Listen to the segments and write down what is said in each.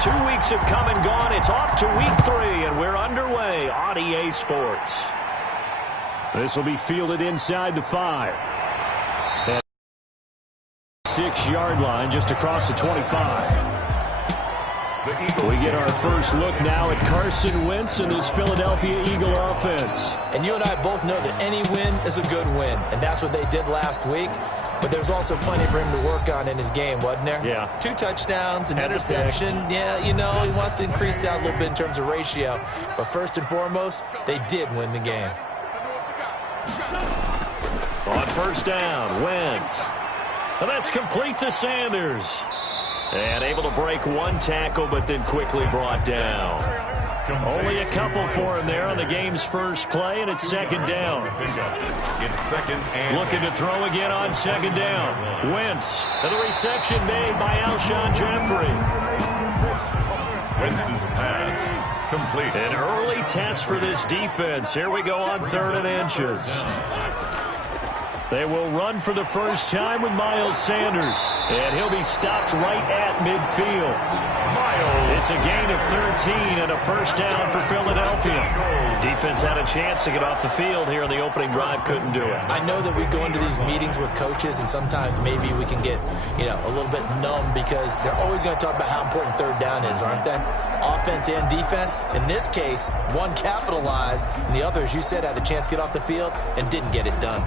2 weeks have come and gone. It's off to week 3, and we're underway on EA Sports. This will be fielded inside the 5. At 6-yard line, just across the 25. We get our first look now at Carson Wentz and this Philadelphia Eagle offense. And you and I both know that any win is a good win, and that's what they did last week. But there's also plenty for him to work on in his game, wasn't there? Yeah. 2 touchdowns, an interception. Yeah, you know, he wants to increase that a little bit in terms of ratio. But first and foremost, they did win the game. On first down, Wentz. And that's complete to Sanders. And able to break 1 tackle, but then quickly brought down. Only a couple for him there on the game's first play, and it's second down. It's second and looking to throw again on second down. Wentz, and the reception made by Alshon Jeffrey. Wentz's pass complete. An early test for this defense. Here we go on 3rd and inches. They will run for the first time with Miles Sanders. And he'll be stopped right at midfield. It's a gain of 13 and a first down for Philadelphia. Defense had a chance to get off the field here in the opening drive. Couldn't do it. I know that we go into these meetings with coaches, and sometimes maybe we can get, a little bit numb because they're always going to talk about how important 3rd down is, aren't they? Offense and defense. In this case, one capitalized, and the other, as you said, had a chance to get off the field and didn't get it done.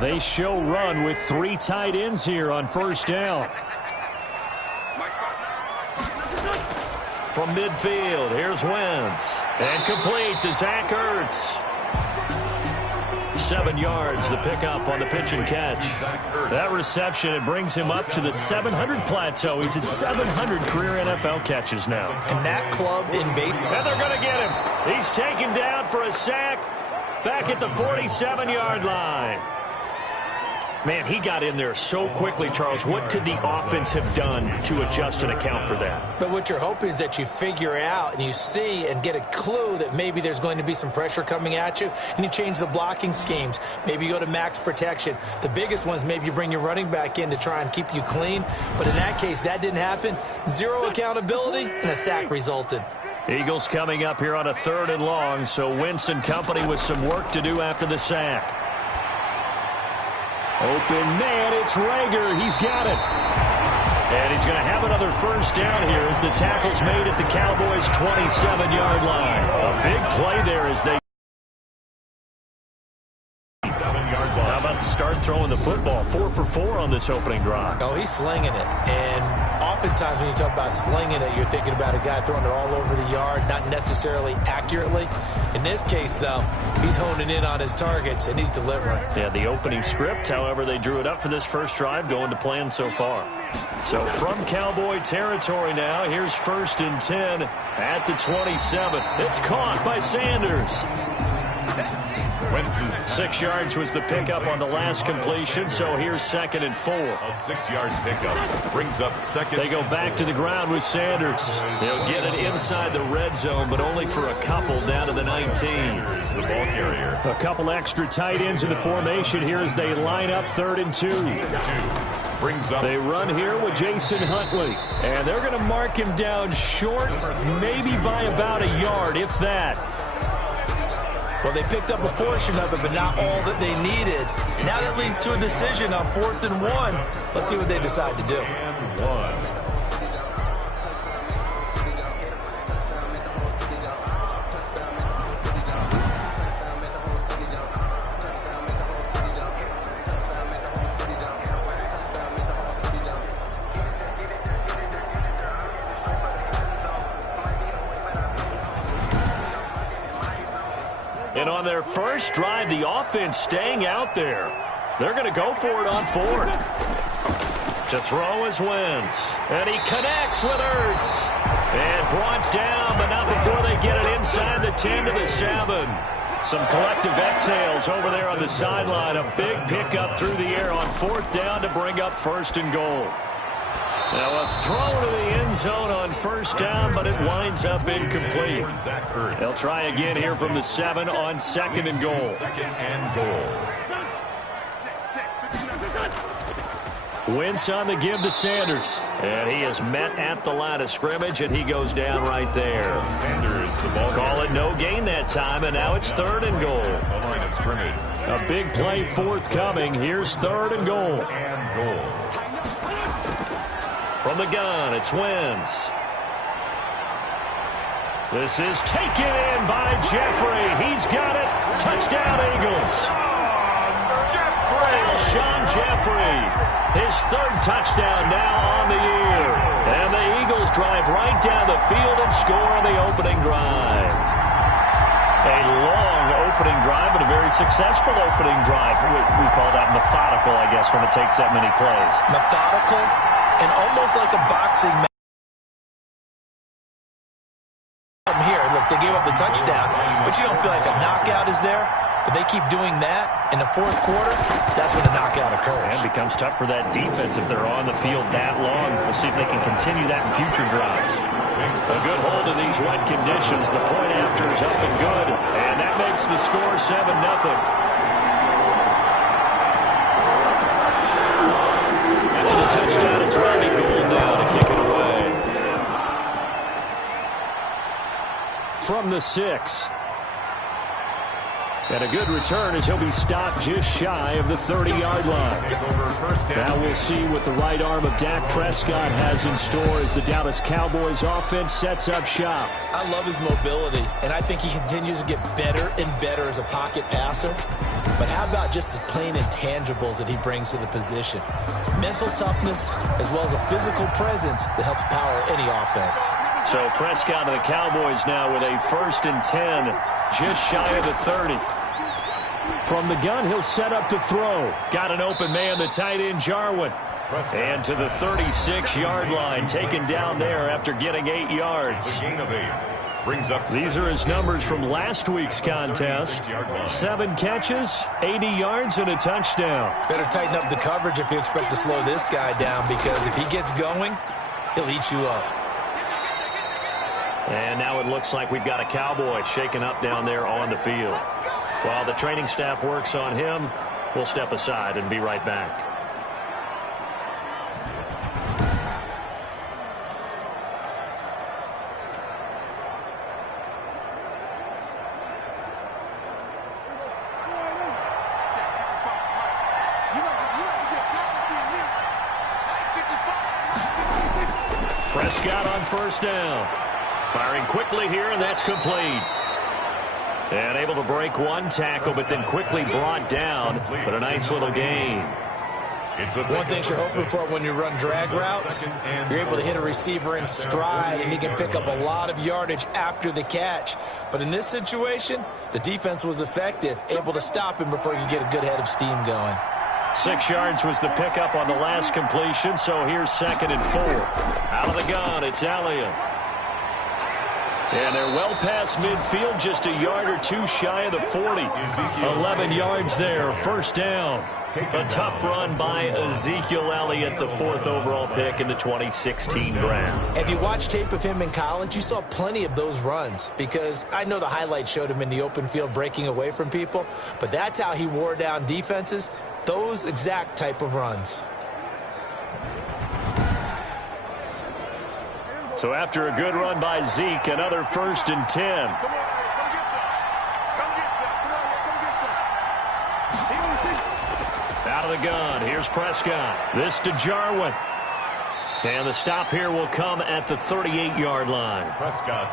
They show run with 3 tight ends here on first down. From midfield, here's Wentz. And complete to Zach Ertz. 7 yards, the pickup on the pitch and catch. That reception, it brings him up to the 700 plateau. He's at 700 career NFL catches now. And that club in Baton. And they're going to get him. He's taken down for a sack back at the 47-yard line. Man, he got in there so quickly, Charles. What could the offense have done to adjust and account for that? But what you're hoping is that you figure out and you see and get a clue that maybe there's going to be some pressure coming at you, and you change the blocking schemes. Maybe you go to max protection. The biggest one is maybe you bring your running back in to try and keep you clean. But in that case, that didn't happen. 0 accountability, and a sack resulted. Eagles coming up here on a 3rd and long, so Wentz and company with some work to do after the sack. Open man, it's Rager. He's got it. And he's going to have another first down here as the tackle's made at the Cowboys' 27-yard line. A big play there as they... How about to start throwing the football? 4 for 4 on this opening drive. Oh, he's slinging it. And oftentimes when you talk about slinging it, you're thinking about a guy throwing it all over the yard, not necessarily accurately. In this case, though, he's honing in on his targets, and he's delivering. Yeah, the opening script, however, they drew it up for this first drive, going to plan so far. So from Cowboy territory now, here's 1st and 10 at the 27. It's caught by Sanders. 6 yards was the pickup on the last completion, so here's 2nd and 4. A 6-yard pickup brings up second. They go back to the ground with Sanders. They'll get it inside the red zone, but only for a couple down to the 19. Here's the ball carrier. A couple extra tight ends in the formation here as they line up 3rd and 2. Brings up. They run here with Jason Huntley. And they're going to mark him down short, maybe by about a yard, if that. Well, they picked up a portion of it, but not all that they needed. Now that leads to a decision on 4th and 1. Let's see what they decide to do. And 1. And on their first drive, the offense staying out there. They're going to go for it on 4th. To throw is Wentz. And he connects with Ertz. And brought down, but not before they get it inside the 10 to the 7. Some collective exhales over there on the sideline. A big pickup through the air on 4th down to bring up 1st and goal. Now a throw to the end zone on 1st down, but it winds up incomplete. They'll try again here from the 7 on 2nd and goal. 2nd and goal. Wentz on the give to Sanders. And he is met at the line of scrimmage, and he goes down right there. Sanders, the ball. Call it no gain that time, and now it's 3rd and goal. The line of scrimmage. A big play forthcoming. Here's 3rd and goal. And goal. From the gun, it's Wentz. This is taken in by Jeffrey. He's got it. Touchdown, Eagles. Alshon Jeffrey, his 3rd touchdown now on the year. And the Eagles drive right down the field and score on the opening drive. A long opening drive and a very successful opening drive. We call that methodical, I guess, when it takes that many plays. Methodical and almost like a boxing match. Here, look, they gave up the touchdown, but you don't feel like a knockout is there. But they keep doing that in the 4th quarter, that's when the knockout occurs. And it becomes tough for that defense if they're on the field that long. We'll see if they can continue that in future drives. A good hold in these wet conditions. The point after is up and good, and that makes the score 7-0. After the touchdown, it's Robbie Gould now to kick it away. From the 6. And a good return as he'll be stopped just shy of the 30-yard line. Now we'll see what the right arm of Dak Prescott has in store as the Dallas Cowboys offense sets up shop. I love his mobility, and I think he continues to get better and better as a pocket passer. But how about just his plain intangibles that he brings to the position? Mental toughness as well as a physical presence that helps power any offense. So Prescott of the Cowboys now with a 1st and 10, just shy of the 30. From the gun, he'll set up to throw. Got an open man, the tight end, Jarwin. And to the 36-yard line, taken down there after getting 8 yards. Gain of 8. Brings up. These are his numbers from last week's contest. 7 catches, 80 yards, and a touchdown. Better tighten up the coverage if you expect to slow this guy down, because if he gets going, he'll eat you up. And now it looks like we've got a Cowboy shaken up down there on the field. While the training staff works on him, we'll step aside and be right back. Prescott on 1st down. Firing quickly here, and that's complete. And able to break one tackle, but then quickly brought down. But a nice little gain. One thing you're hoping for when you run drag routes, you're able to hit a receiver in stride, and he can pick up a lot of yardage after the catch. But in this situation, the defense was effective, able to stop him before he could get a good head of steam going. 6 yards was the pickup on the last completion, so here's 2nd and 4. Out of the gun, it's Elliott. And they're well past midfield, just a yard or two shy of the 40. 11 yards there, 1st down. A tough run by Ezekiel Elliott, the 4th overall pick in the 2016 draft. If you watch tape of him in college, you saw plenty of those runs, because I know the highlights showed him in the open field breaking away from people, but that's how he wore down defenses, those exact type of runs. So after a good run by Zeke, another 1st and 10. Out of the gun, here's Prescott. This to Jarwin. And the stop here will come at the 38-yard line.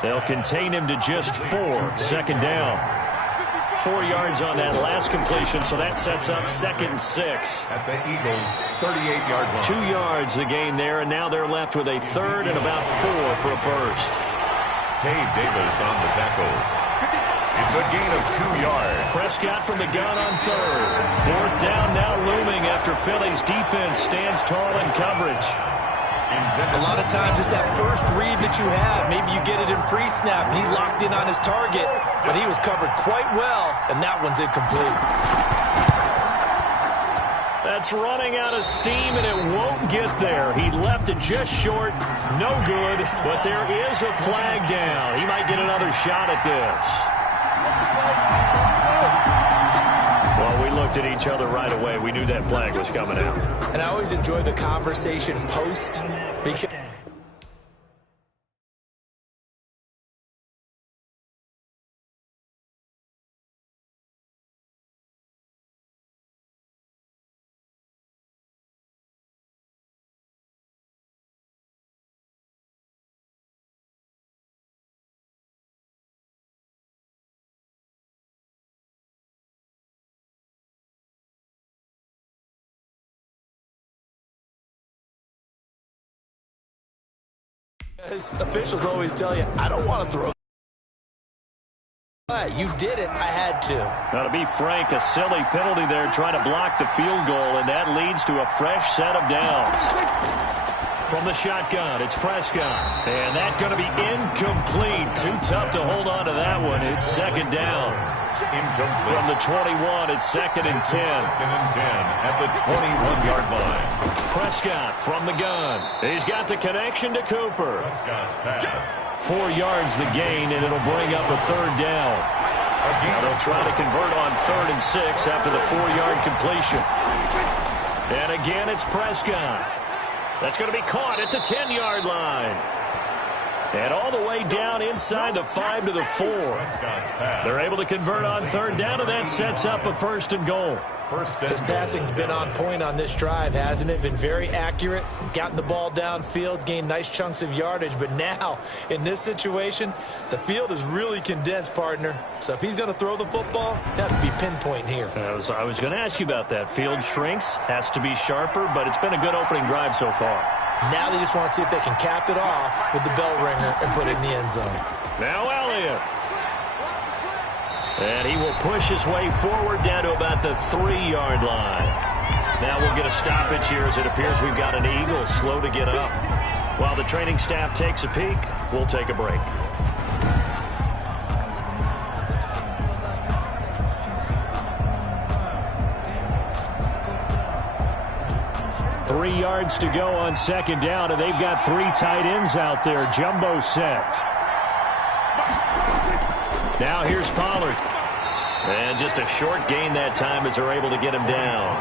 They'll contain him to just 4. 2nd down. 4 yards on that last completion, so that sets up 2nd and 6. At the Eagles' 38-yard line. 2 yards the gain there, and now they're left with a 3rd and about 4 for a 1st. Tae Davis on the tackle. It's a gain of 2 yards. Prescott from the gun on 3rd. 4th down now looming after Philly's defense stands tall in coverage. A lot of times it's that first read that you have. Maybe you get it in pre-snap, and he locked in on his target, but he was covered quite well, and that one's incomplete. That's running out of steam, and it won't get there. He left it just short. No good, but there is a flag down. He might get another shot at this. Well, we we looked at each other right away. We knew that flag was coming out. And I always enjoy the conversation post because officials always tell you, I don't want to throw. You did it. I had to. Now, to be frank, a silly penalty there trying to block the field goal, and that leads to a fresh set of downs. From the shotgun, it's Prescott. And that's going to be incomplete. Too tough to hold on to that one. It's second down. Incomplete. From the 21, it's second and 10. Second and 10 at the 21-yard line. Prescott from the gun. He's got the connection to Cooper. Prescott's pass. 4 yards the gain, and it'll bring up a third down. Now they'll try to convert on 3rd and 6 after the 4-yard completion. And again, it's Prescott. That's going to be caught at the 10-yard line. And all the way down inside the 5 to the 4. They're able to convert on 3rd down, and that sets up a 1st and goal. His passing's been on point on this drive, hasn't it? Been very accurate, gotten the ball downfield, gained nice chunks of yardage. But now, in this situation, the field is really condensed, partner. So if he's going to throw the football, that would be pinpoint here. I was going to ask you about that. Field shrinks, has to be sharper, but it's been a good opening drive so far. Now they just want to see if they can cap it off with the bell ringer and put it in the end zone. Now Elliott. And he will push his way forward down to about the 3-yard line. Now we'll get a stoppage here as it appears we've got an Eagle slow to get up. While the training staff takes a peek, we'll take a break. Three yards to go on second down, and they've got 3 tight ends out there. Jumbo set. Now here's Pollard. And just a short gain that time as they're able to get him down.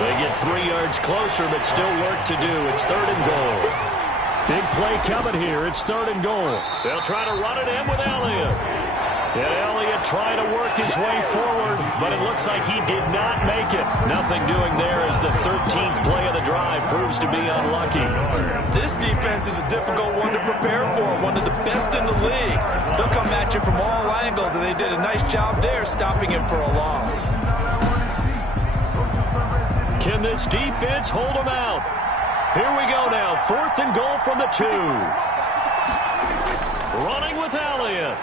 They get 3 yards closer, but still work to do. It's 3rd and goal. Big play coming here. It's 3rd and goal. They'll try to run it in with Elliott. And Elliott trying to work his way forward, but it looks like he did not make it. Nothing doing there as the 13th play of the drive proves to be unlucky. This defense is a difficult one to prepare for, one of the best in the league. They'll come at you from all angles, and they did a nice job there stopping him for a loss. Can this defense hold him out? Here we go now, 4th and goal from the 2. Running with Elliott.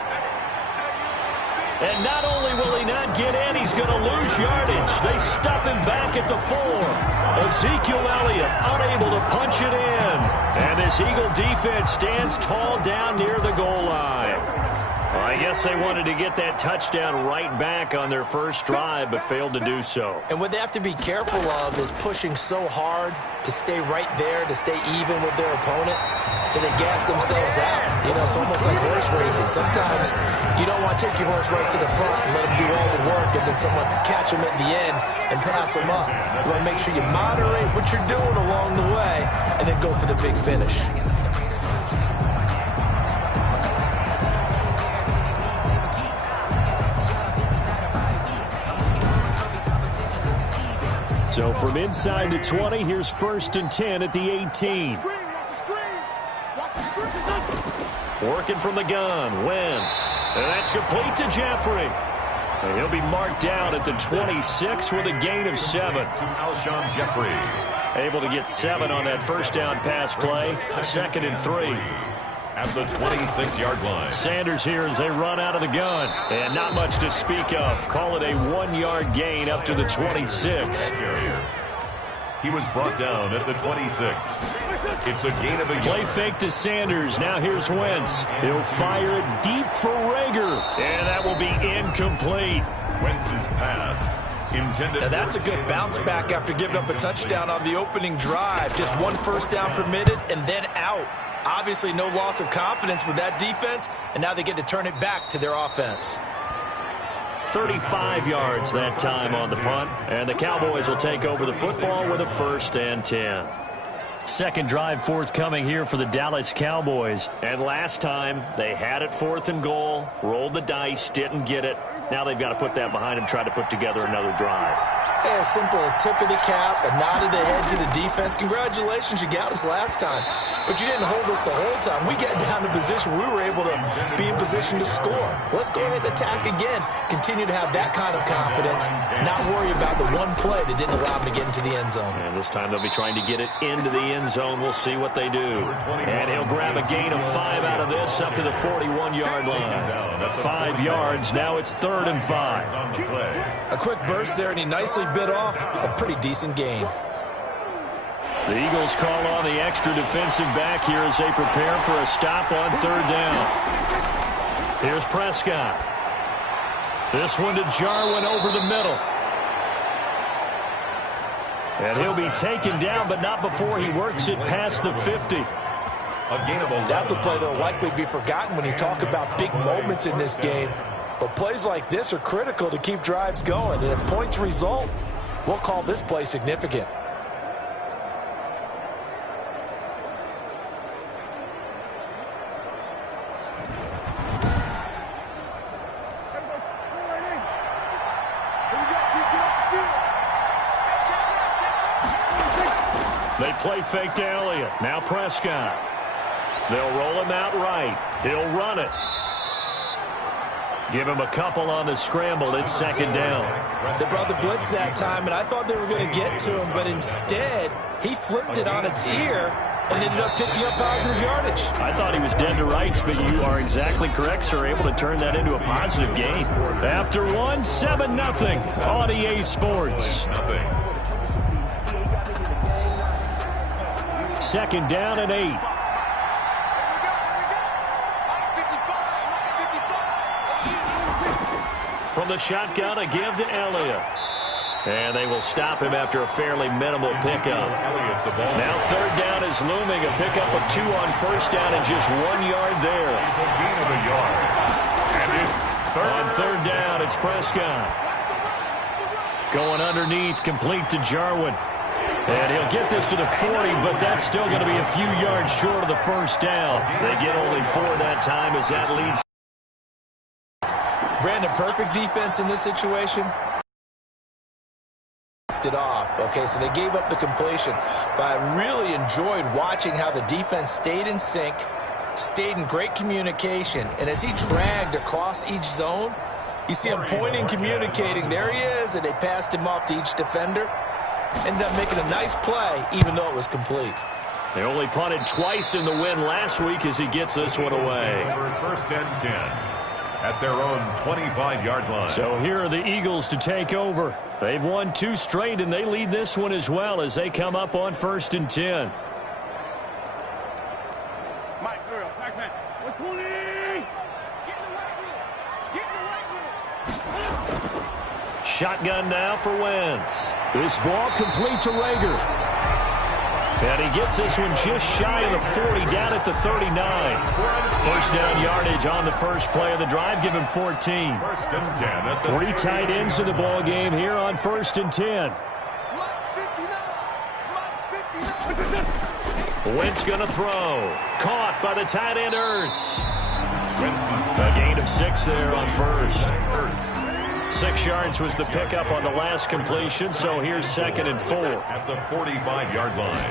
And not only will he not get in, he's going to lose yardage. They stuff him back at the 4. Ezekiel Elliott unable to punch it in. And this Eagle defense stands tall down near the goal line. I guess they wanted to get that touchdown right back on their first drive, but failed to do so. And what they have to be careful of is pushing so hard to stay right there, to stay even with their opponent, that they gas themselves out. You know, it's almost like horse racing. Sometimes you don't want to take your horse right to the front and let him do all the work, and then someone catch him at the end and pass him up. You want to make sure you moderate what you're doing along the way and then go for the big finish. So from inside the 20, here's 1st and 10 at the 18. Working from the gun, Wentz. And that's complete to Jeffrey. And he'll be marked down at the 26 with a gain of 7. To Alshon Jeffrey. Able to get 7 on that first down pass play. 2nd and 3. At the 26-yard line. Sanders here as they run out of the gun. And not much to speak of. Call it a 1-yard gain up to the 26. He was brought down at the 26. It's a gain of a yard. Play fake to Sanders. Now here's Wentz. He'll fire it deep for Rager. And that will be incomplete. Wentz's pass. Intended. Now that's a good bounce back after giving up a touchdown on the opening drive. Just 1 first down permitted and then out. Obviously no loss of confidence with that defense, and now they get to turn it back to their offense. 35 yards that time on the punt. And the Cowboys will take over the football with a 1st and 10. Second drive forthcoming here for the Dallas Cowboys. And last time, they had it 4th and goal, rolled the dice, didn't get it. Now they've got to put that behind them, try to put together another drive. A simple tip of the cap, a nod of the head to the defense. Congratulations, you got us last time. But you didn't hold us the whole time. We got down to position where we were able to be in position to score. Let's go ahead and attack again. Continue to have that kind of confidence. Not worry about the one play that didn't allow them to get into the end zone. And this time they'll be trying to get it into the end zone. We'll see what they do. And he'll grab a gain of 5 out of this up to the 41-yard line. 5 yards. Now it's 3rd and 5. A quick burst there, and he nicely bit off a pretty decent gain. The Eagles call on the extra defensive back here as they prepare for a stop on 3rd down. Here's Prescott. This one to Jarwin over the middle. And he'll be taken down, but not before he works it past the 50. That's a play that will likely be forgotten when you talk about big moments in this game. But plays like this are critical to keep drives going. And if points result, we'll call this play significant. They play fake to Elliott. Now Prescott. They'll roll him out right. He'll run it. Give him a couple on the scramble. It's 2nd down. They brought the blitz that time, and I thought they were going to get to him, but instead he flipped it on its ear and ended up picking up positive yardage. I thought he was dead to rights, but you are exactly correct, sir. Able to turn that into a positive gain. After 7-0 on EA Sports. 2nd down and 8. From the shotgun, a give to Elliott. And they will stop him after a fairly minimal pickup. Now 3rd down is looming. A pickup of 2 on 1st down and just 1 yard there. It's a gain of a yard. And it's On 3rd down, it's Prescott. Going underneath, complete to Jarwin. And he'll get this to the 40, but that's still going to be a few yards short of the 1st down. They get only 4 that time as that leads. Brandon, perfect defense in this situation. It off. Okay, so they gave up the completion, but I really enjoyed watching how the defense stayed in sync, stayed in great communication, and as he dragged across each zone, you see him pointing, communicating. There he is, and they passed him off to each defender. Ended up making a nice play, even though it was complete. They only punted twice in the win last week as he gets this one away. 1st and 10 at their own 25-yard line. So here are the Eagles to take over. They've won 2 straight, and they lead this one as well as they come up on 1st and 10. Mike, girl, Pac-Man, 120! Get in the weight room! Shotgun now for Wentz. This ball complete to Rager. And he gets this one just shy of the 40, down at the 39. 1st down yardage on the first play of the drive. Give him 14. 1st and 10 at the 3 tight ends in the ball game here on 1st and 10. Wentz going to throw. Caught by the tight end Ertz. A gain of 6 there on 1st. 6 yards was the pickup on the last completion, so here's 2nd and 4. At the 45-yard line.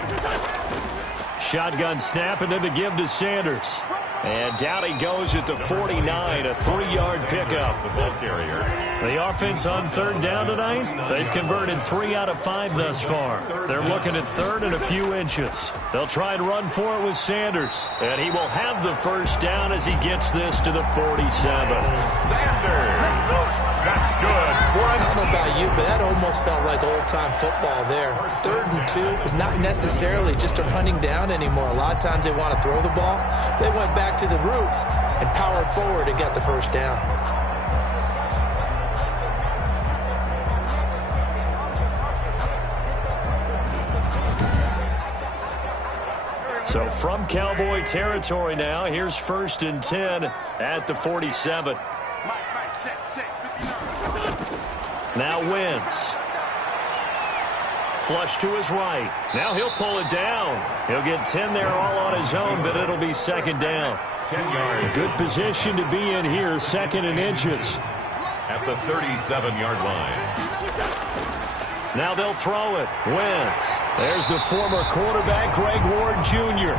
Shotgun snap, and then the give to Sanders. And down he goes at the 49, a 3-yard pickup. The ball carrier. The offense on 3rd down tonight, they've converted 3 out of 5 thus far. They're looking at 3rd and a few inches. They'll try and run for it with Sanders. And he will have the 1st down as he gets this to the 47. Sanders. That's good. I don't know about you, but that almost felt like old-time football there. 3rd and 2 is not necessarily just a running down anymore. A lot of times they want to throw the ball. They went back to the roots and powered forward and got the 1st down. So from Cowboy territory now, here's 1st and 10 at the 47. Mike, check. Now Wentz. Flush to his right. Now he'll pull it down. He'll get 10 there all on his own, but it'll be second down. 10 yards. Good position to be in here, 2nd and inches. At the 37-yard line. Now they'll throw it. Wentz. There's the former quarterback, Greg Ward Jr.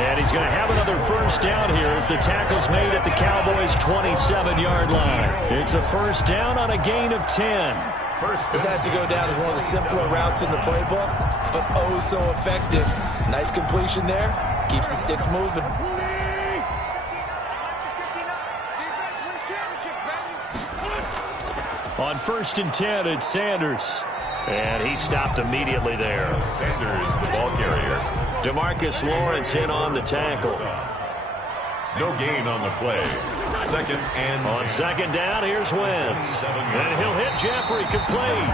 And he's going to have another first down here as the tackle's made at the Cowboys' 27-yard line. It's a first down on a gain of 10. This has to go down as one of the simpler routes in the playbook, but oh so effective. Nice completion there. Keeps the sticks moving. On 1st and 10, it's Sanders. And he stopped immediately there. Sanders, the ball carrier. DeMarcus Lawrence in on the tackle. No gain on the play. 2nd and On 2nd down, here's Wentz. And he'll hit Jeffrey complete.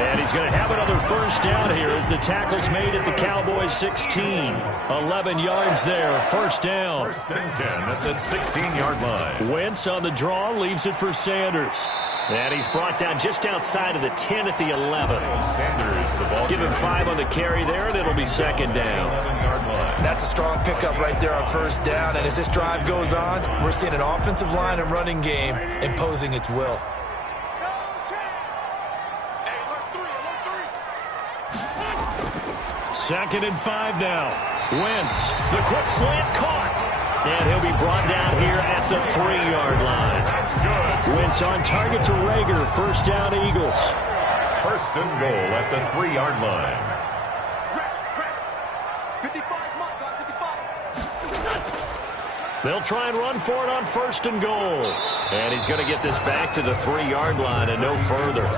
And he's going to have another first down here as the tackle's made at the Cowboys' 16. 11 yards there, first down. 1st and 10 at the 16-yard line. Wentz on the draw, leaves it for Sanders. And he's brought down just outside of the 10 at the 11. Sanders, the ball Give him 5 on the carry there, and it'll be second down. 11-yard line. That's a strong pickup right there on first down. And as this drive goes on, we're seeing an offensive line and running game imposing its will. Second and 5 now. Wentz, the quick slant caught. And he'll be brought down here at the 3-yard line. That's good. Wentz on target to Rager. First down, Eagles. 1st and goal at the 3-yard line. 55. They'll try and run for it on 1st and goal. And he's going to get this back to the 3-yard line and no further.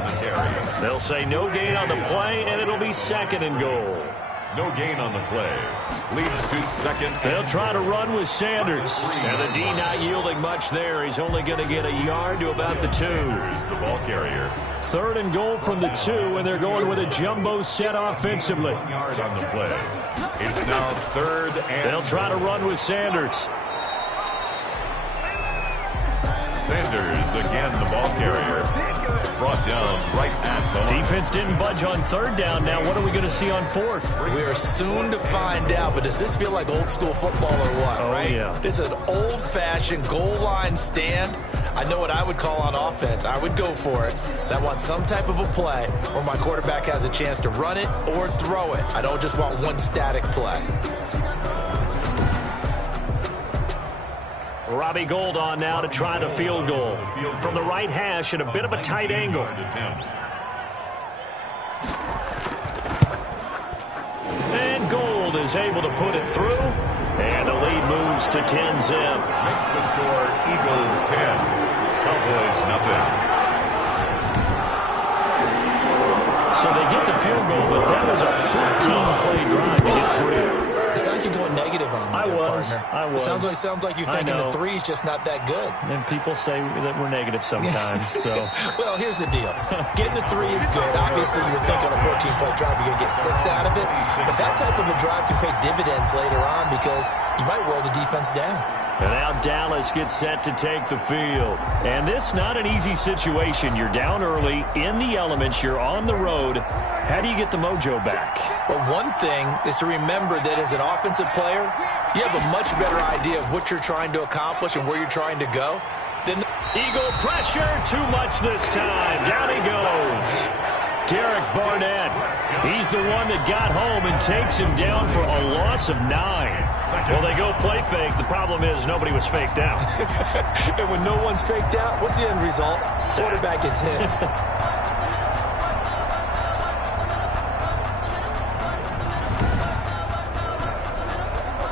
They'll say no gain on the play, and it'll be 2nd and goal. No gain on the play. Leads to 2nd. They'll try to run with Sanders. And the D not yielding much there. He's only going to get a yard to about the 2. Sanders, the ball carrier. 3rd and goal from the 2, and they're going with a jumbo set offensively. 1 yard on the play. It's now 3rd and... They'll try to run with Sanders. Sanders, again, the ball carrier. Brought down right at the line. Defense didn't budge on 3rd down. Now what are we going to see on 4th? We are soon to find out, but does this feel like old school football or what, right? Yeah. This is an old-fashioned goal line stand. I know what I would call on offense. I would go for it. And I want some type of a play where my quarterback has a chance to run it or throw it. I don't just want one static play. Robbie Gould on now to try the field goal. From the right hash at a bit of a tight angle. And Gould is able to put it through. And the lead moves to 10-zip. Makes the score Eagles 10. Cowboys nothing. So they get the field goal, but that was a 14-play drive to get 3. You sound like you're going negative on me, partner. I was. It sounds like you're thinking the 3 is just not that good. And people say that we're negative sometimes. So, Well, here's the deal. Getting the 3 is good. Obviously, you would think on a 14-play drive you're going to get 6 out of it. But that type of a drive can pay dividends later on because you might wear the defense down. And now Dallas gets set to take the field. And this not an easy situation. You're down early, in the elements, you're on the road. How do you get the mojo back? Well, one thing is to remember that as an offensive player, you have a much better idea of what you're trying to accomplish and where you're trying to go. Eagle pressure, too much this time. Down he goes. Derek Barnett. He's the one that got home and takes him down for a loss of 9. Well, they go play fake. The problem is nobody was faked out. And when no one's faked out, what's the end result? Quarterback gets hit.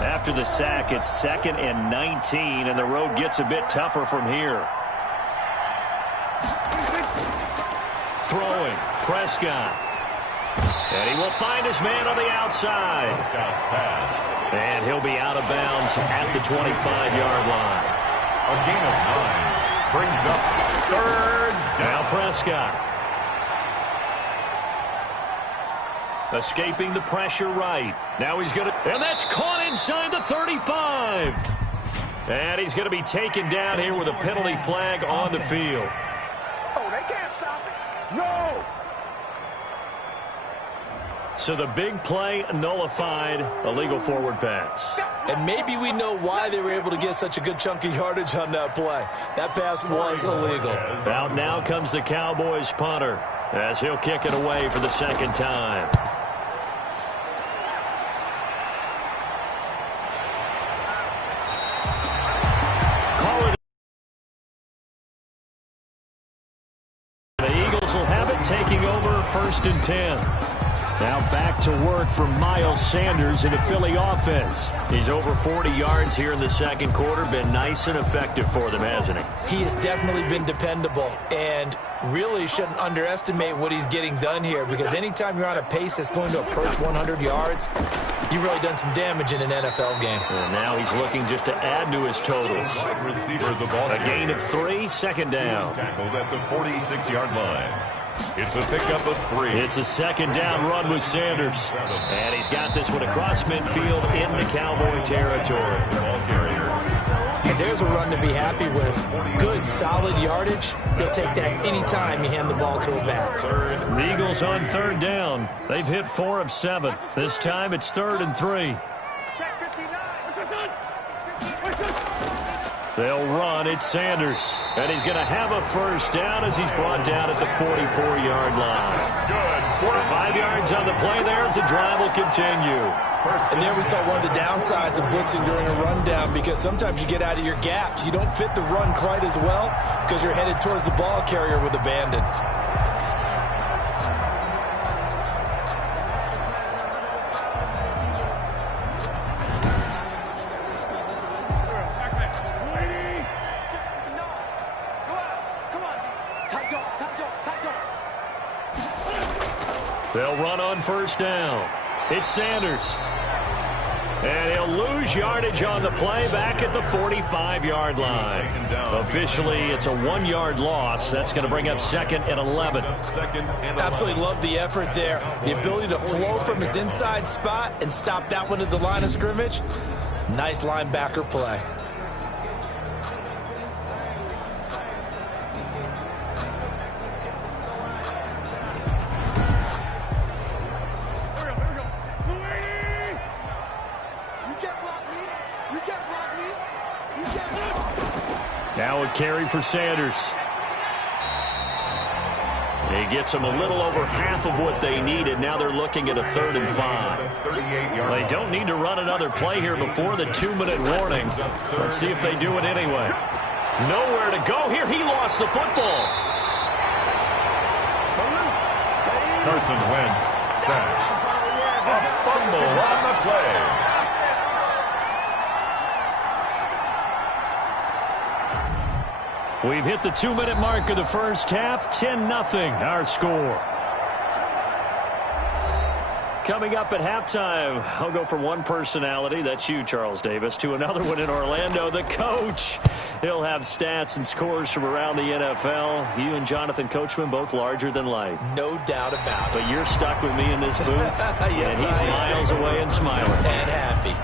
After the sack, it's 2nd and 19, and the road gets a bit tougher from here. Throwing, Prescott. And he will find his man on the outside. Prescott's pass. And he'll be out of bounds at the 25-yard line. A gain of 9. Brings up 3rd down. Now Prescott. Escaping the pressure right. Now he's going to... And that's caught inside the 35. And he's going to be taken down here with a penalty flag on the field. So the big play nullified, a legal forward pass. And maybe we know why they were able to get such a good chunk of yardage on that play. That pass was illegal. Out now comes the Cowboys punter as he'll kick it away for the second time. The Eagles will have it, taking over 1st and 10. Now back to work for Miles Sanders in the Philly offense. He's over 40 yards here in the second quarter. Been nice and effective for them, hasn't he? He has definitely been dependable, and really shouldn't underestimate what he's getting done here, because anytime you're on a pace that's going to approach 100 yards, you've really done some damage in an NFL game. And now he's looking just to add to his totals. A gain of 3, second down. Tackled at the 46-yard line. It's a pickup of 3. It's a second down run with Sanders. And he's got this one across midfield into Cowboy territory. And there's a run to be happy with. Good, solid yardage. He'll take that anytime you hand the ball to a back. The Eagles on 3rd down. They've hit 4 of 7. This time it's 3rd and 3. They'll run. It's Sanders. And he's going to have a first down as he's brought down at the 44-yard line. 5 yards on the play there as the drive will continue. And there we saw one of the downsides of blitzing during a rundown, because sometimes you get out of your gaps. You don't fit the run quite as well because you're headed towards the ball carrier with abandon. They'll run on 1st down. It's Sanders. And he'll lose yardage on the play back at the 45-yard line. Officially, it's a 1-yard loss. That's going to bring up 2nd and 11. Absolutely love the effort there. The ability to flow from his inside spot and stop that one at the line of scrimmage. Nice linebacker play. Now a carry for Sanders. He gets them a little over half of what they needed. Now they're looking at a 3rd and 5. They don't need to run another play here before the 2-minute warning. Let's see if they do it anyway. Nowhere to go here. He lost the football. Carson Wentz sacked. A fumble on the play. We've hit the 2-minute mark of the first half. 10-0 our score. Coming up at halftime, I'll go from one personality, that's you, Charles Davis, to another one in Orlando, the coach. He'll have stats and scores from around the NFL. You and Jonathan Coachman, both larger than life. No doubt about it. But you're stuck with me in this booth, yes, and he's miles away and smiling. And happy.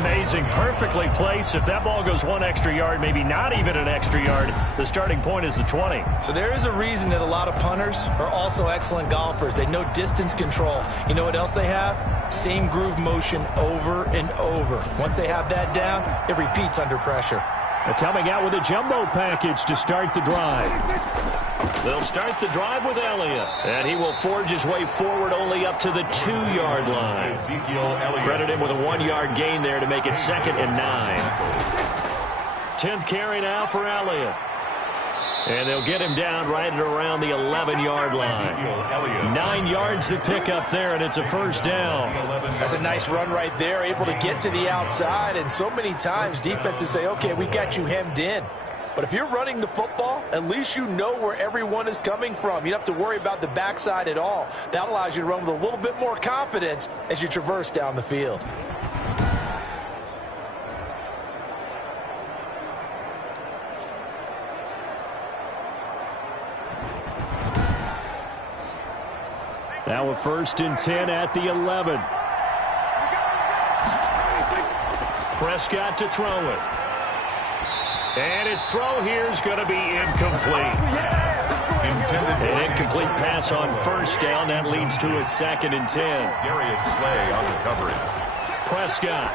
Amazing. Perfectly placed. If that ball goes 1 extra yard, maybe not even an extra yard, the starting point is the 20. So there is a reason that a lot of punters are also excellent golfers. They know distance control. You know what else they have? Same groove motion over and over. Once they have that down, it repeats under pressure. They're coming out with a jumbo package to start the drive. They'll start the drive with Elliott, and he will forge his way forward only up to the 2-yard line. Credit him with a 1-yard gain there to make it 2nd and 9. 10th carry now for Elliott. And they'll get him down right at around the 11-yard line. 9 yards to pick up there, and it's a first down. That's a nice run right there, able to get to the outside. And so many times defenses say, okay, we've got you hemmed in. But if you're running the football, at least you know where everyone is coming from. You don't have to worry about the backside at all. That allows you to run with a little bit more confidence as you traverse down the field. Now a 1st and 10 at the 11. Prescott to throw it. And his throw here is going to be incomplete. An incomplete pass on first down. That leads to a 2nd and 10. Darius Slay on the coverage. Prescott.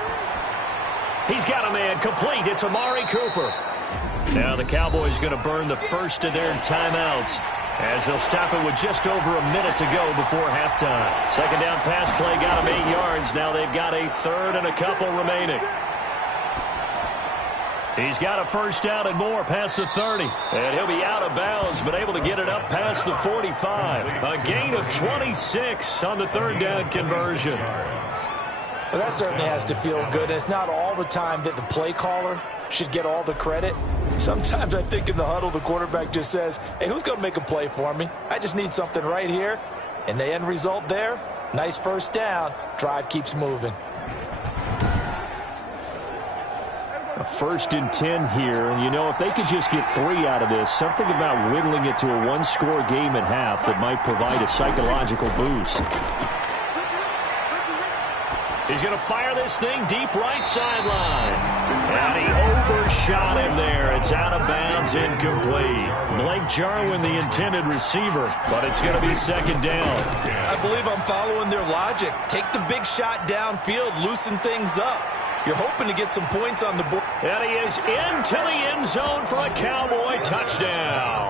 He's got a man complete. It's Amari Cooper. Now the Cowboys going to burn the first of their timeouts as they'll stop it with just over a minute to go before halftime. 2nd down pass play got them 8 yards. Now they've got a 3rd and a couple remaining. He's got a 1st down and more past the 30. And he'll be out of bounds, but able to get it up past the 45. A gain of 26 on the 3rd down conversion. Well, that certainly has to feel good. It's not all the time that the play caller should get all the credit. Sometimes I think in the huddle, the quarterback just says, hey, who's going to make a play for me? I just need something right here. And the end result there, nice 1st down. Drive keeps moving. A 1st and 10 here, and you know, if they could just get 3 out of this, something about whittling it to a 1-score game at half that might provide a psychological boost. He's going to fire this thing deep right sideline. And he overshot him there. It's out of bounds, incomplete. Blake Jarwin, the intended receiver, but it's going to be 2nd down. I believe I'm following their logic. Take the big shot downfield, loosen things up. You're hoping to get some points on the board. And he is into the end zone for a Cowboy touchdown.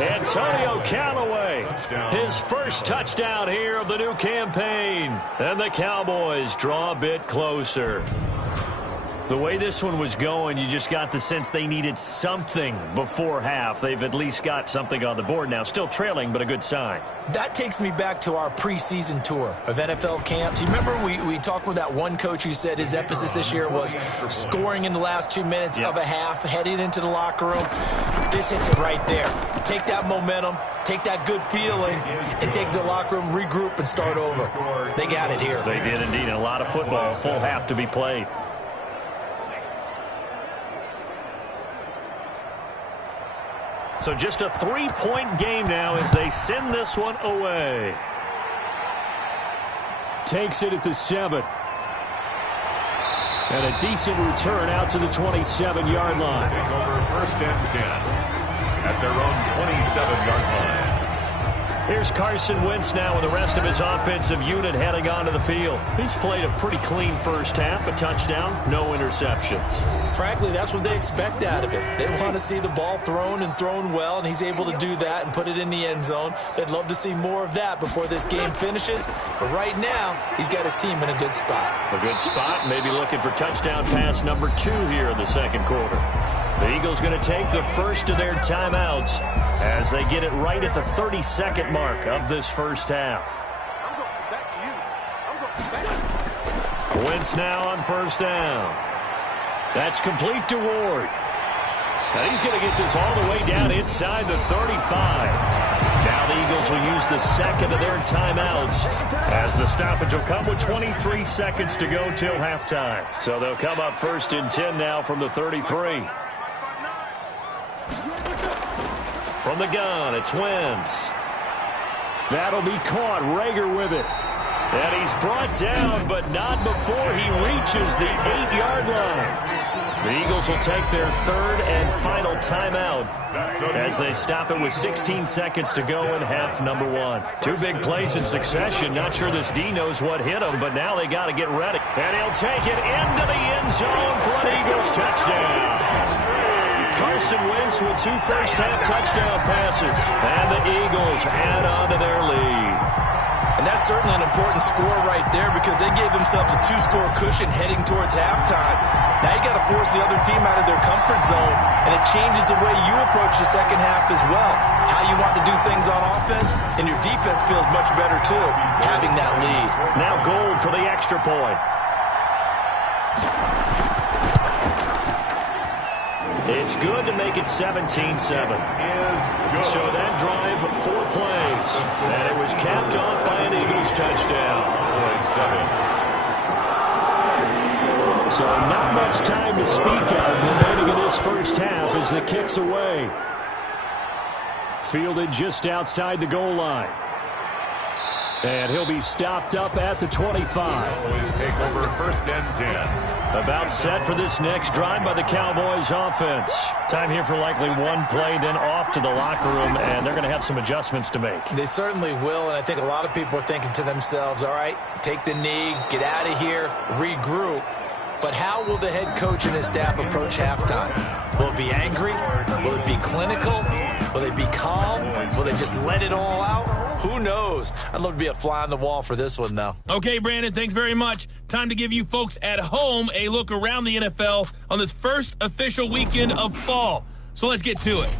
Antonio Callaway, his first touchdown here of the new campaign. And the Cowboys draw a bit closer. The way this one was going, you just got the sense they needed something before half. They've at least got something on the board now. Still trailing, but a good sign. That takes me back to our preseason tour of NFL camps. You remember we talked with that one coach who said his emphasis this year was scoring in the last 2 minutes of a half, heading into the locker room. This hits it right there. Take that momentum, take that good feeling, and take the locker room, regroup, and start over. They got it here. They did indeed. A lot of football, full half to be played. So just a 3-point game now as they send this one away. Takes it at the 7. And a decent return out to the 27-yard line. Take over 1st and 10 at their own 27-yard line. Here's Carson Wentz now with the rest of his offensive unit heading onto the field. He's played a pretty clean first half, a touchdown, no interceptions. Frankly, that's what they expect out of it. They want to see the ball thrown and thrown well, and he's able to do that and put it in the end zone. They'd love to see more of that before this game finishes. But right now, he's got his team in a good spot. A good spot, maybe looking for touchdown pass number 2 here in the 2nd quarter. The Eagles going to take the first of their timeouts as they get it right at the 32nd mark of this first half. Wentz now on 1st down. That's complete to Ward. Now he's going to get this all the way down inside the 35. Now the Eagles will use the 2nd of their timeouts as the stoppage will come with 23 seconds to go till halftime. So they'll come up 1st and 10 now from the 33. From the gun, it's Wentz. That'll be caught. Rager with it. And he's brought down, but not before he reaches the 8-yard line. The Eagles will take their 3rd and final timeout as they stop it with 16 seconds to go in half number 1. 2 big plays in succession. Not sure this D knows what hit him, but now they got to get ready. And he'll take it into the end zone for an Eagles touchdown. Carson Wentz with 2 first-half touchdown passes. And the Eagles add on to their lead. And that's certainly an important score right there because they gave themselves a 2-score cushion heading towards halftime. Now you got to force the other team out of their comfort zone, and it changes the way you approach the second half as well. How you want to do things on offense, and your defense feels much better too, having that lead. Now Gold for the extra point. It's good to make it 17-7. So that drive, 4 plays. And it was capped off by an Eagles touchdown. So not much time to speak of remaining in this first half as the kick's away. Fielded just outside the goal line. And he'll be stopped up at the 25. Cowboys take over 1st and 10. About set for this next drive by the Cowboys offense. Time here for likely one play, then off to the locker room, and they're going to have some adjustments to make. They certainly will, and I think a lot of people are thinking to themselves, all right, take the knee, get out of here, regroup. But how will the head coach and his staff approach halftime? Will it be angry? Will it be clinical? Will they be calm? Will they just let it all out? Who knows? I'd love to be a fly on the wall for this one, though. Okay, Brandon, thanks very much. Time to give you folks at home a look around the NFL on this first official weekend of fall. So let's get to it.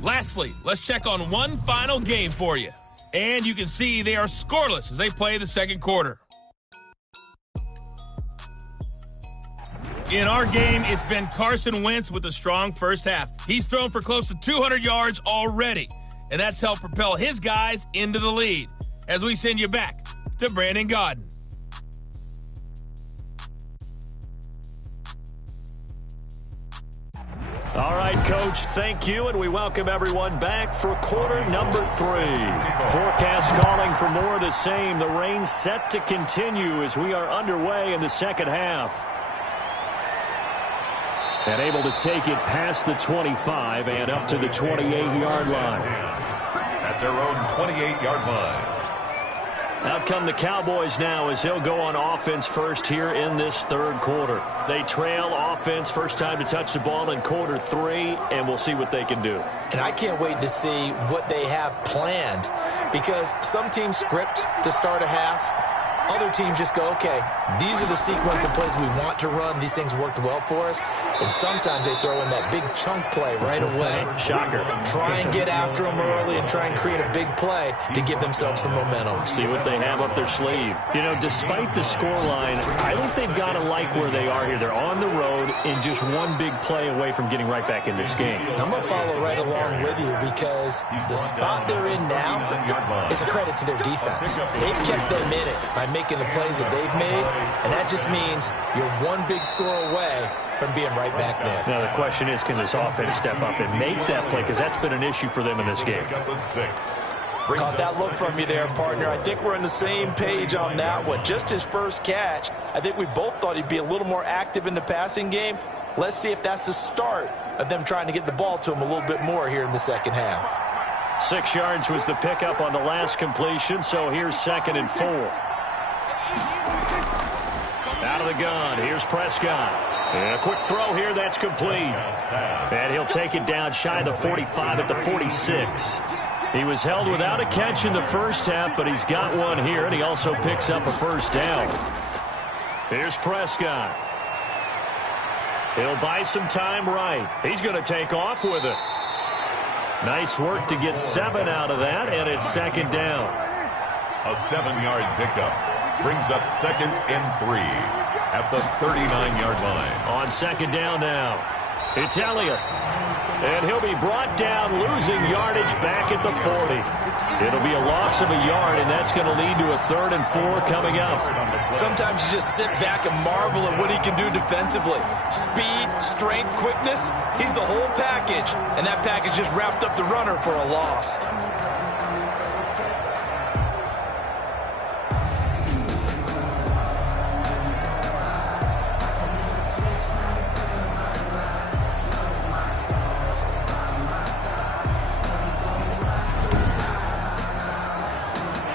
Lastly, let's check on one final game for you. And you can see they are scoreless as they play the second quarter. In our game, it's been Carson Wentz with a strong first half. He's thrown for close to 200 yards already, and that's helped propel his guys into the lead. As we send you back to Brandon Gaudin. All right, Coach, thank you, and we welcome everyone back for quarter number 3. Forecast calling for more of the same. The rain set to continue as we are underway in the second half. And able to take it past the 25 and up to the 28-yard line. At their own 28-yard line. Out come the Cowboys now as they'll go on offense first here in this third quarter. They trail offense, first time to touch the ball in quarter 3, and we'll see what they can do. And I can't wait to see what they have planned, because some teams script to start a half. Other teams just go, okay, these are the sequence of plays we want to run. These things worked well for us. And sometimes they throw in that big chunk play right away. Shocker. Try and get after them early and try and create a big play to give themselves some momentum. See what they have up their sleeve. You know, despite the scoreline, I think they've got to like where they are here. They're on the road and just one big play away from getting right back in this game. I'm going to follow right along with you, because the spot they're in now is a credit to their defense. They've kept them in it by making the plays that they've made, and that just means you're one big score away from being right back there. Now the question is, can this offense step up and make that play, because that's been an issue for them in this game. Caught that look from you there, partner. I think we're on the same page on that one. Just his first catch, I think we both thought he'd be a little more active in the passing game. Let's see if that's the start of them trying to get the ball to him a little bit more here in the second half. 6 yards was the pickup on the last completion, so here's 2nd and 4. Out of the gun, here's Prescott. And a quick throw here, that's complete. And he'll take it down shy of the 45 at the 46. He was held without a catch in the first half, but he's got one here, and he also picks up a first down. Here's Prescott. He'll buy some time right. He's going to take off with it. Nice work to get 7 out of that, and it's 2nd down. A 7-yard pickup brings up 2nd and 3 at the 39-yard line. On 2nd down now, it's Elliott. And he'll be brought down, losing yardage back at the 40. It'll be a loss of a yard, and that's going to lead to a 3rd and 4 coming up. Sometimes you just sit back and marvel at what he can do defensively. Speed, strength, quickness, he's the whole package. And that package just wrapped up the runner for a loss.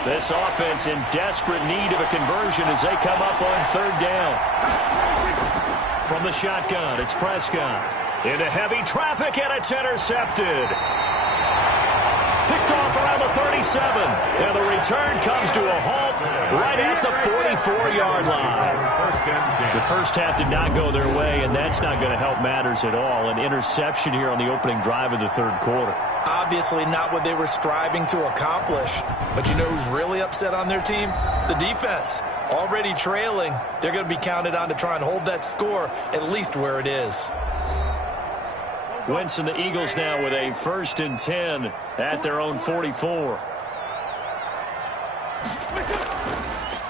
This offense in desperate need of a conversion as they come up on 3rd down. From the shotgun, it's Prescott. Into heavy traffic, and it's intercepted. Picked off around the 37. And the return comes to a halt right at the 44-yard line. The first half did not go their way, and that's not going to help matters at all. An interception here on the opening drive of the third quarter. Obviously not what they were striving to accomplish. But you know who's really upset on their team? The defense. Already trailing, they're going to be counted on to try and hold that score at least where it is. Wentz and the Eagles now with a 1st and 10 at their own 44.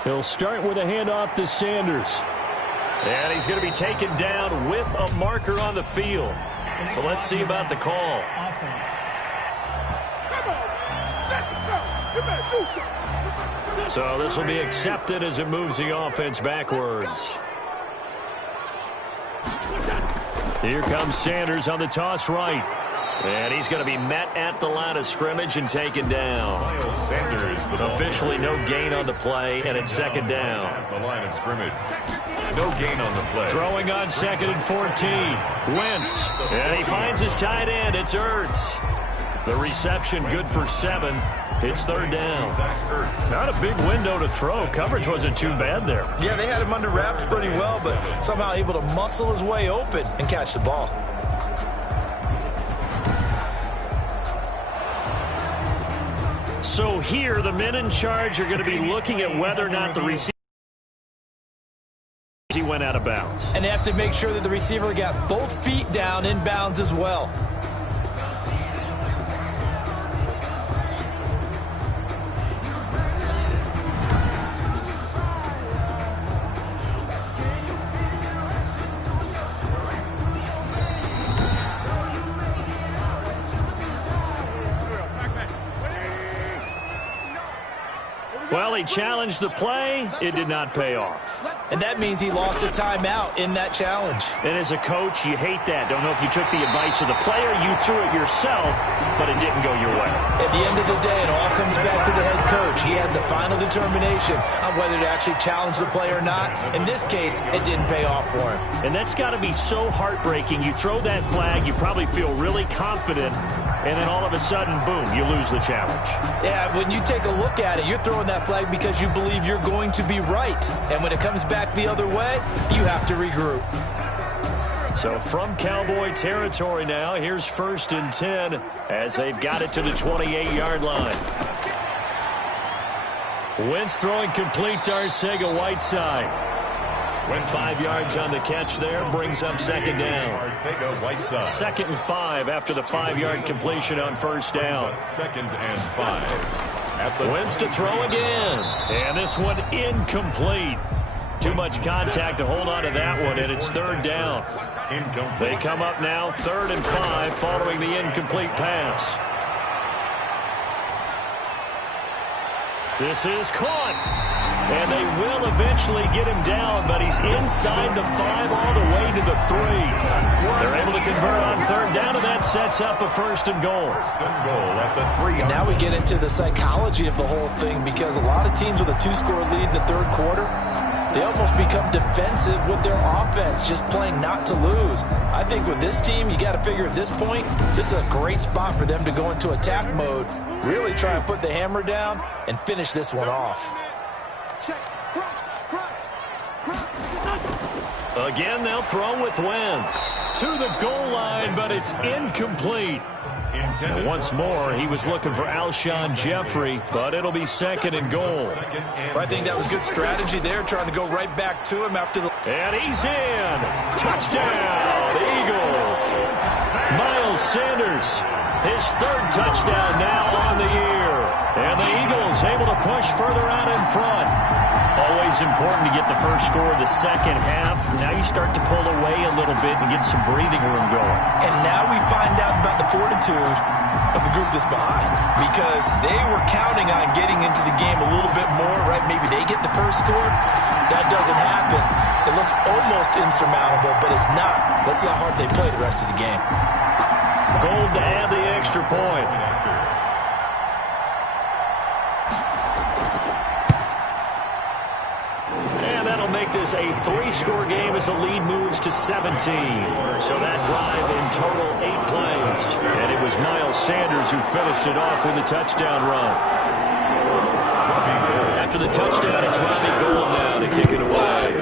He'll start with a handoff to Sanders. And he's going to be taken down with a marker on the field. So let's see about the call. So this will be accepted as it moves the offense backwards. Here comes Sanders on the toss right. And he's going to be met at the line of scrimmage and taken down. Miles Sanders, officially no gain on the play, and it's 2nd down. At the line of scrimmage. No gain on the play. Throwing on 2nd and 14. Wentz. And he finds his tight end. It's Ertz. The reception good for 7. It's 3rd down. Not a big window to throw. Coverage wasn't too bad there. Yeah, they had him under wraps pretty well, but somehow able to muscle his way open and catch the ball. So here, the men in charge are going to be looking at whether or not the receiver went out of bounds. And they have to make sure that the receiver got both feet down in bounds as well. Well, he challenged the play. It did not pay off. And that means he lost a timeout in that challenge. And as a coach, you hate that. Don't know if you took the advice of the player. You threw it yourself, but it didn't go your way. At the end of the day, it all comes back to the head coach. He has the final determination on whether to actually challenge the play or not. In this case, it didn't pay off for him. And that's got to be so heartbreaking. You throw that flag, you probably feel really confident, and then all of a sudden, boom, you lose the challenge. Yeah, when you take a look at it, you're throwing that flag because you believe you're going to be right. And when it comes back the other way, you have to regroup. So from Cowboy territory now, here's 1st and 10 as they've got it to the 28-yard line. Wentz throwing complete to Arcega-Whiteside. 5 yards on the catch there, brings up 2nd down. 2nd and 5 after the 5-yard completion on 1st down. 2nd and 5. Wentz to throw again. And this one incomplete. Too much contact to hold on to that one, and it's 3rd down. They come up now 3rd and 5 following the incomplete pass. This is caught. And they will eventually get him down, but he's inside the 5 all the way to the 3. They're able to convert on 3rd down, and that sets up a 1st and goal. 1st and goal at the 3. Now we get into the psychology of the whole thing, because a lot of teams with a 2-score lead in the 3rd quarter, they almost become defensive with their offense, just playing not to lose. I think with this team, you got to figure at this point, this is a great spot for them to go into attack mode, really try and put the hammer down and finish this one off. Again, they'll throw with Wentz to the goal line, but it's incomplete. And once more, he was looking for Alshon Jeffrey, but it'll be 2nd and goal. Well, I think that was good strategy there, trying to go right back to him after the... And he's in. Touchdown, Eagles. Miles Sanders, his 3rd touchdown now on the year. And the Eagles able to push further out in front. Always important to get the first score of the second half. Now you start to pull away a little bit and get some breathing room going. And now we find out about the fortitude of the group that's behind, because they were counting on getting into the game a little bit more, right? Maybe they get the first score. That doesn't happen. It looks almost insurmountable, but it's not. Let's see how hard they play the rest of the game. Gold to add the extra point. Make this a 3-score game as the lead moves to 17. So that drive in total 8 plays. And it was Miles Sanders who finished it off with a touchdown run. After the touchdown, it's Robbie Gould now to kick it away.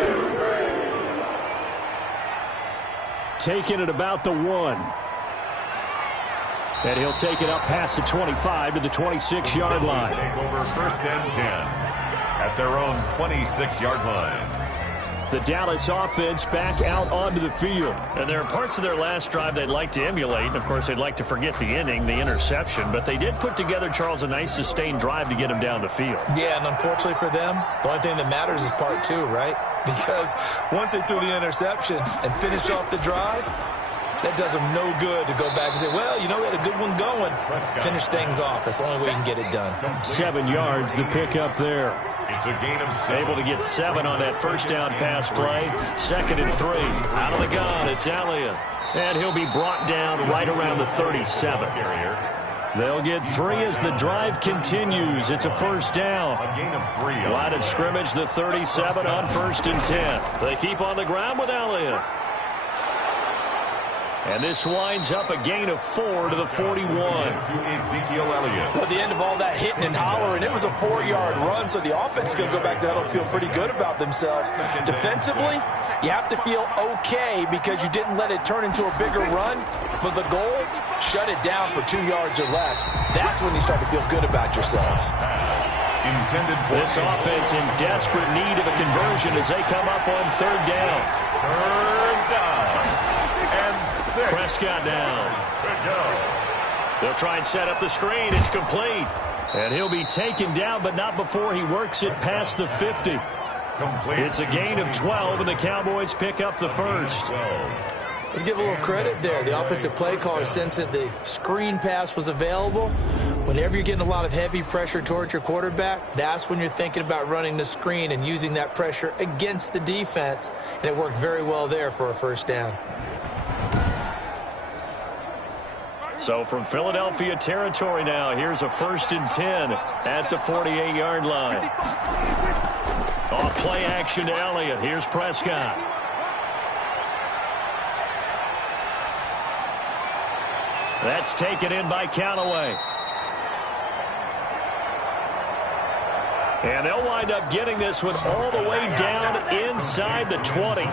Taking it about the 1. And he'll take it up past the 25 to the 26-yard line. Take over 1st and 10 at their own 26-yard line. The Dallas offense back out onto the field. And there are parts of their last drive they'd like to emulate. And, of course, they'd like to forget the inning, the interception. But they did put together, Charles, a nice sustained drive to get him down the field. Yeah, and unfortunately for them, the only thing that matters is part two, right? Because once they threw the interception and finished off the drive, that does them no good to go back and say, well, you know, we had a good one going. Finish things off. That's the only way you can get it done. 7 yards, the pickup there. It's a gain of 7. Able to get 7 on that first down pass play. 2nd and 3. Out of the gun, it's Elliott. And he'll be brought down right around the 37. They'll get 3 as the drive continues. It's a first down. A gain of 3. Line of scrimmage, the 37 on 1st and 10. They keep on the ground with Elliott. And this winds up a gain of 4 to the 41. To Ezekiel Elliott. Well, at the end of all that hitting and hollering, it was a 4-yard run, so the offense is going to go back to that and feel pretty good about themselves. Defensively, you have to feel okay because you didn't let it turn into a bigger run, but the goal, shut it down for 2 yards or less. That's when you start to feel good about yourselves. Intended for this offense in desperate need of a conversion as they come up on 3rd down. 3rd down. And 6. Prescott down. They'll try and set up the screen. It's complete. And he'll be taken down, but not before he works it past the 50. It's a gain of 12, and the Cowboys pick up the first. Let's give a little credit there. The offensive play caller sensed that the screen pass was available. Whenever you're getting a lot of heavy pressure towards your quarterback, that's when you're thinking about running the screen and using that pressure against the defense. And it worked very well there for a first down. So from Philadelphia territory now, here's a 1st and 10 at the 48-yard line. Off play action to Elliott. Here's Prescott. That's taken in by Callaway. And they'll wind up getting this one all the way down inside the 20.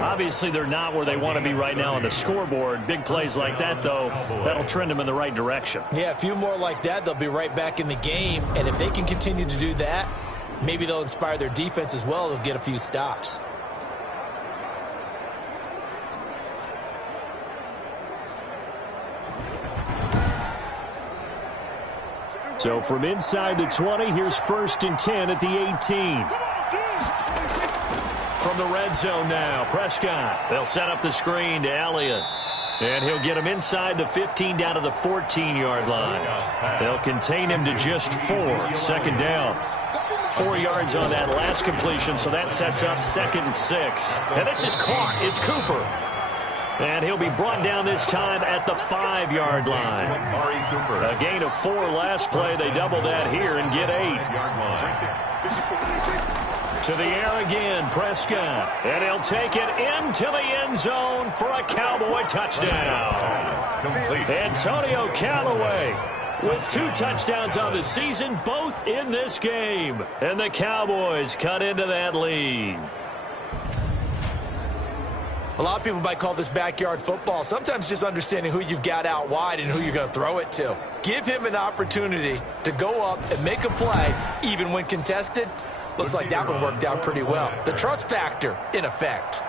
Obviously, they're not where they want to be right now on the scoreboard. Big plays like that, though, that'll trend them in the right direction. Yeah, a few more like that, they'll be right back in the game. And if they can continue to do that, maybe they'll inspire their defense as well. They'll get a few stops. So from inside the 20, here's 1st and 10 at the 18. From the red zone now, Prescott. They'll set up the screen to Elliott. And he'll get him inside the 15 down to the 14-yard line. They'll contain him to just 4. 2nd down. 4 yards on that last completion, so that sets up 2nd and 6. And this is caught. It's Cooper. And he'll be brought down this time at the 5-yard line. A gain of 4 last play. They double that here and get 8. To the air again, Prescott. And he'll take it into the end zone for a Cowboy touchdown. Antonio Callaway with 2 touchdowns on the season, both in this game. And the Cowboys cut into that lead. A lot of people might call this backyard football. Sometimes just understanding who you've got out wide and who you're going to throw it to. Give him an opportunity to go up and make a play, even when contested. Looks like that one worked out pretty well. The trust factor, in effect.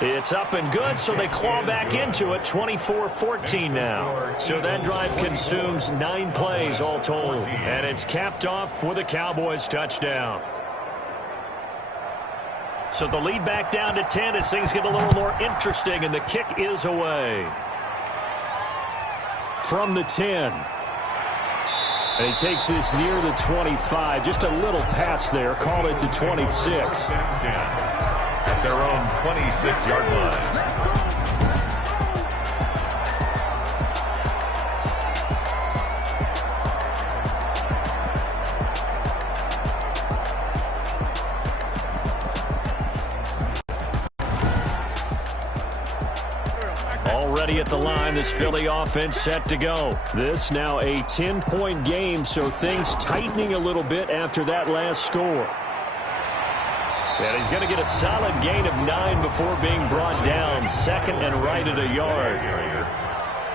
It's up and good, so they claw back into it. 24-14 now. So that drive consumes 9 plays all told. And it's capped off with a Cowboys touchdown. So the lead back down to 10 as things get a little more interesting, and the kick is away. From the 10. And he takes this near the 25. Just a little pass there. Call it the 26. At their own 26-yard line. Already at the line, this Philly offense set to go. This now a 10-point game, so things tightening a little bit after that last score. And he's going to get a solid gain of 9 before being brought down. 2nd and right at a yard.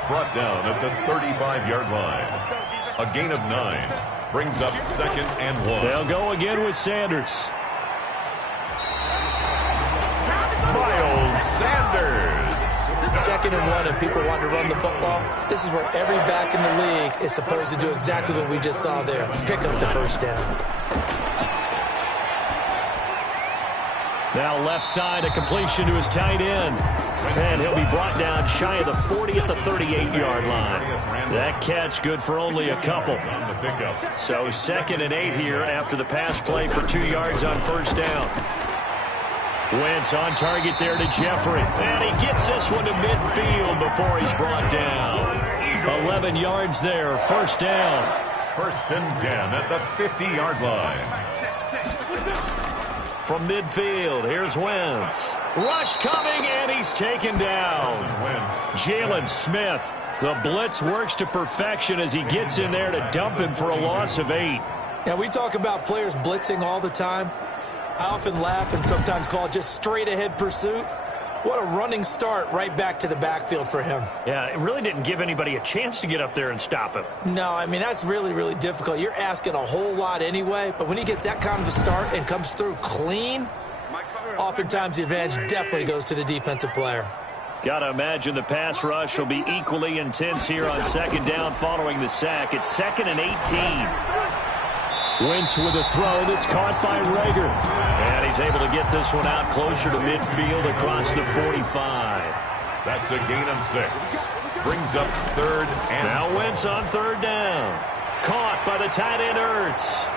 Brought down at the 35-yard line. A gain of 9. Brings up 2nd and 1. They'll go again with Sanders. Miles Sanders. 2nd and 1, and people want to run the football. This is where every back in the league is supposed to do exactly what we just saw there. Pick up the first down. Now left side, a completion to his tight end. And he'll be brought down shy of the 40 at the 38-yard line. That catch good for only a couple. So 2nd and 8 here after the pass play for 2 yards on first down. Wentz on target there to Jeffrey. And he gets this one to midfield before he's brought down. 11 yards there, first down. 1st and 10 at the 50-yard line. From midfield, here's Wentz. Rush coming, and he's taken down. Jalen Smith. The blitz works to perfection as he gets in there to dump him for a loss of 8. Now, we talk about players blitzing all the time. I often laugh and sometimes call it just straight-ahead pursuit. What a running start right back to the backfield for him. Yeah, it really didn't give anybody a chance to get up there and stop him. No, I mean, that's really, really difficult. You're asking a whole lot anyway, but when he gets that kind of a start and comes through clean, oftentimes the advantage definitely goes to the defensive player. Got to imagine the pass rush will be equally intense here on 2nd down following the sack. It's 2nd and 18. Wentz with a throw that's caught by Rager. And he's able to get this one out closer to midfield across the 45. That's a gain of 6. Brings up 3rd and... Now Wentz on 3rd down. Caught by the tight end Ertz.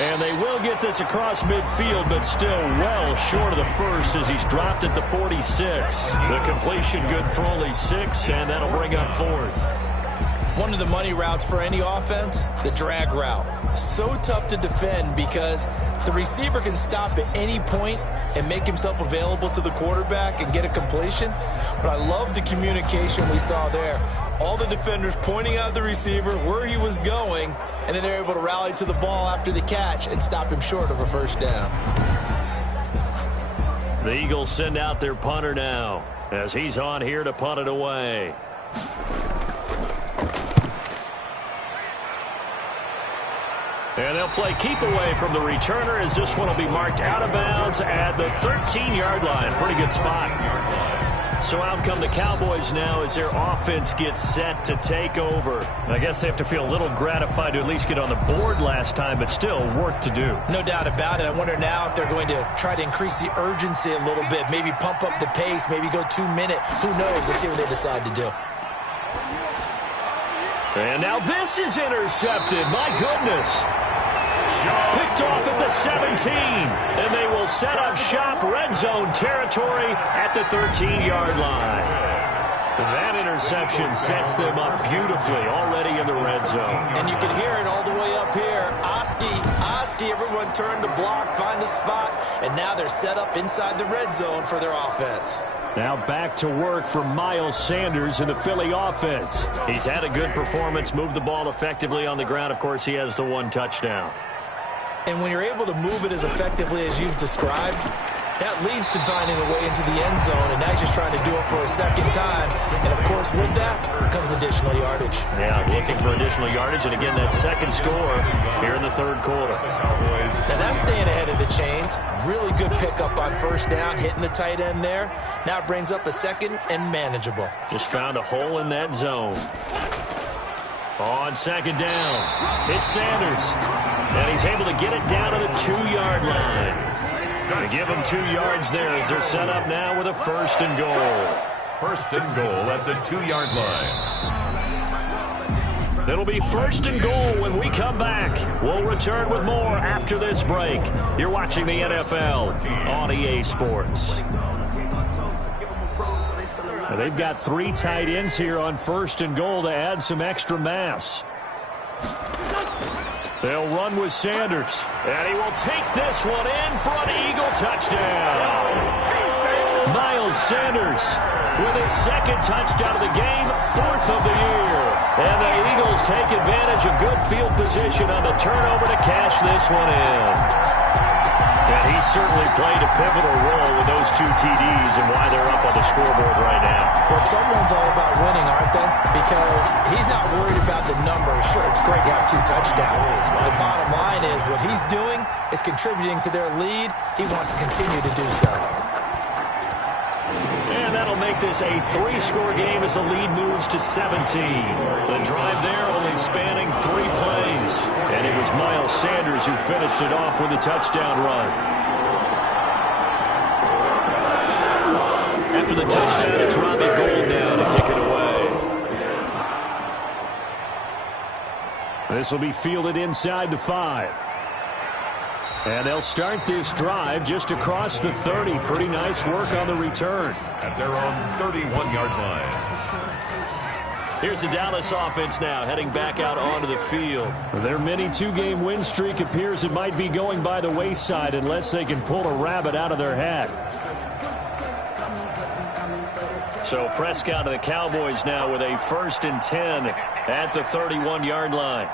And they will get this across midfield, but still well short of the first as he's dropped at the 46. The completion good for only 6, and that'll bring up 4th. One of the money routes for any offense, the drag route. So tough to defend because the receiver can stop at any point and make himself available to the quarterback and get a completion. But I love the communication we saw there. All the defenders pointing out the receiver, where he was going, and then they're able to rally to the ball after the catch and stop him short of a first down. The Eagles send out their punter now as he's on here to punt it away. And they'll play keep away from the returner as this one will be marked out of bounds at the 13-yard line. Pretty good spot. So out come the Cowboys now as their offense gets set to take over. I guess they have to feel a little gratified to at least get on the board last time, but still work to do. No doubt about it. I wonder now if they're going to try to increase the urgency a little bit, maybe pump up the pace, maybe go 2-minute. Who knows? Let's see what they decide to do. And now this is intercepted. My goodness. Picked off at the 17. And they will set up shop red zone territory at the 13-yard line. That interception sets them up beautifully already in the red zone. And you can hear it all the way up here. Oski, everyone turned to block, find a spot, and now they're set up inside the red zone for their offense. Now back to work for Miles Sanders in the Philly offense. He's had a good performance, moved the ball effectively on the ground. Of course, he has the 1 touchdown. And when you're able to move it as effectively as you've described, that leads to finding a way into the end zone, and now he's just trying to do it for a second time. And, of course, with that comes additional yardage. Yeah, looking for additional yardage, and again, that second score here in the 3rd quarter. Now, that's staying ahead of the chains. Really good pickup on first down, hitting the tight end there. Now it brings up a 2nd and manageable. Just found a hole in that zone. On 2nd down, it's Sanders. And he's able to get it down to the 2-yard line. Going to give him 2 yards there as they're set up now with a 1st and goal. 1st and goal at the 2-yard line. It'll be 1st and goal when we come back. We'll return with more after this break. You're watching the NFL on EA Sports. Now they've got 3 tight ends here on 1st and goal to add some extra mass. They'll run with Sanders, and he will take this one in for an Eagle touchdown. Miles Sanders with his 2nd touchdown of the game, 4th of the year. And the Eagles take advantage of good field position on the turnover to cash this one in. And he certainly played a pivotal role with those 2 TDs and why they're up on the scoreboard right now. Well, someone's all about winning, aren't they? Because he's not worried about the numbers. Sure, it's great to have 2 touchdowns. But the bottom line is what he's doing is contributing to their lead. He wants to continue to do so. And that'll make this a 3-score game as the lead moves to 17. The drive there only spanning 3 plays. And it was Miles Sanders who finished it off with a touchdown run. After the touchdown, it's Robbie Gould now to kick it away. This will be fielded inside the 5. And they'll start this drive just across the 30. Pretty nice work on the return. At their own 31-yard line. Here's the Dallas offense now heading back out onto the field. Their mini 2-game win streak appears it might be going by the wayside unless they can pull a rabbit out of their hat. So Prescott and the Cowboys now with a 1st and 10 at the 31-yard line.